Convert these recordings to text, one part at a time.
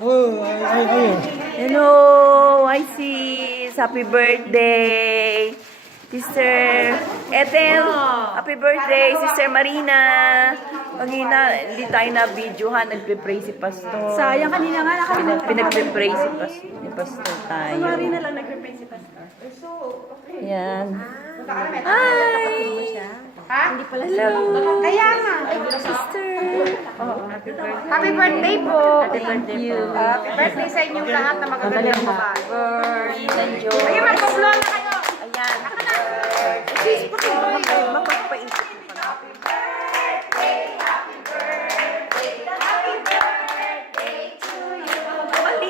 Hello, I sis. Happy birthday. Sister Ethel, happy birthday, Sister Marina. Pagina, hindi tayo na-videohan, nagpe-pray si Pastor. Sayang, kanina nga nakalimutan. Pinagpe-pray si Pastor tayo. Kunwari na lang nagpe-pray si Pastor. Yan. Hi! Ha? Hindi pala Hello. Kaya nga. Sister. Happy birthday po. Thank you. Happy birthday sa inyong lahat na magagandang babae. Ethan Joe. Ayun, magpa-vlog na kayo. Ayan. Sis, mapagpaisip ko pa. Mali.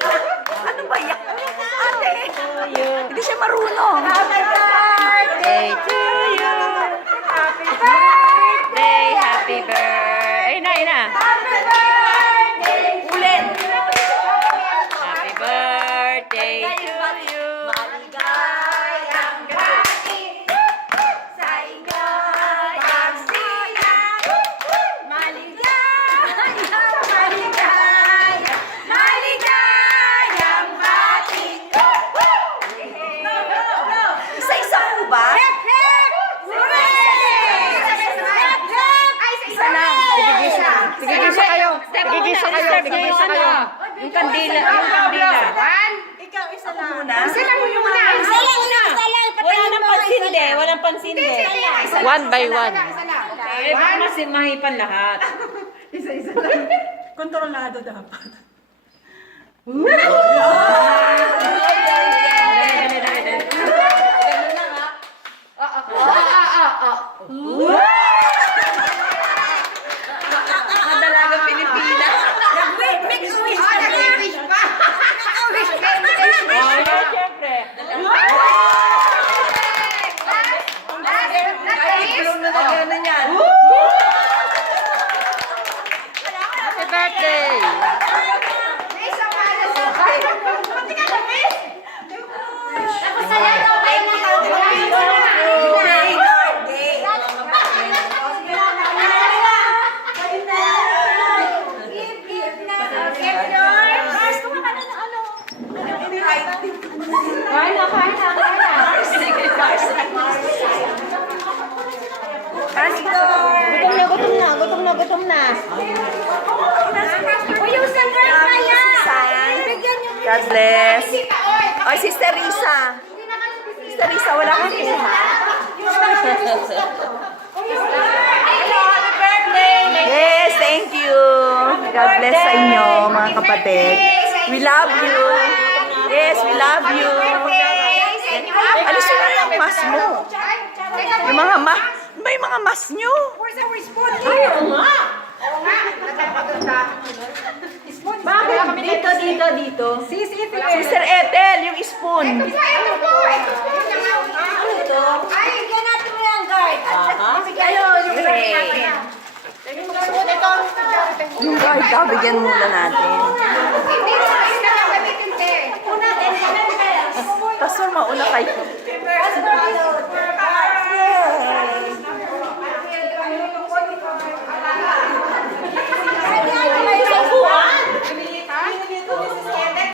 Ano ba yan? Ate! Hindi siya marunong. Happy birthday to you. Happy birthday! Happy birthday! Ayun na, ayun na. Happy birthday. Ulit! Happy birthday to you! Maligayang gabi sa inyong pagsilang. Maligayang bati. Isa-isa po ba? Hip, hip! Hooray! Isa lang. Tigigisa kayo. Tigigisa kayo. Yung kandila. Yung kandila. Ikaw, isa lang. Muna. Isa lang muna. Wala nang pansinde. Walang pansinde. One by one. Eh, baka mas mahipan lahat. Isa-isa lang. Kontrolado dapat. Madalaga Pilipinas. Mix wish pa. Nag-wish pa. Oh, yeah, syempre. Tulong na nagyan yan. Happy birthday! Gutom na. God bless. Ay, Sister Risa. Sister Risa, wala kang kuha. Yes, thank you. God bless sa inyo, mga kapatid. We love you. Yes, we love you. Alisin mo yung mask mo. Yung mga may mga mask nyo. Ay, oo nga. Bakit? Dito. Sister Ethel, yung spoon. Ay, bigyan natin mo yung guard. Yung guard daw, bigyan muna natin. Pastor, mauna kayo.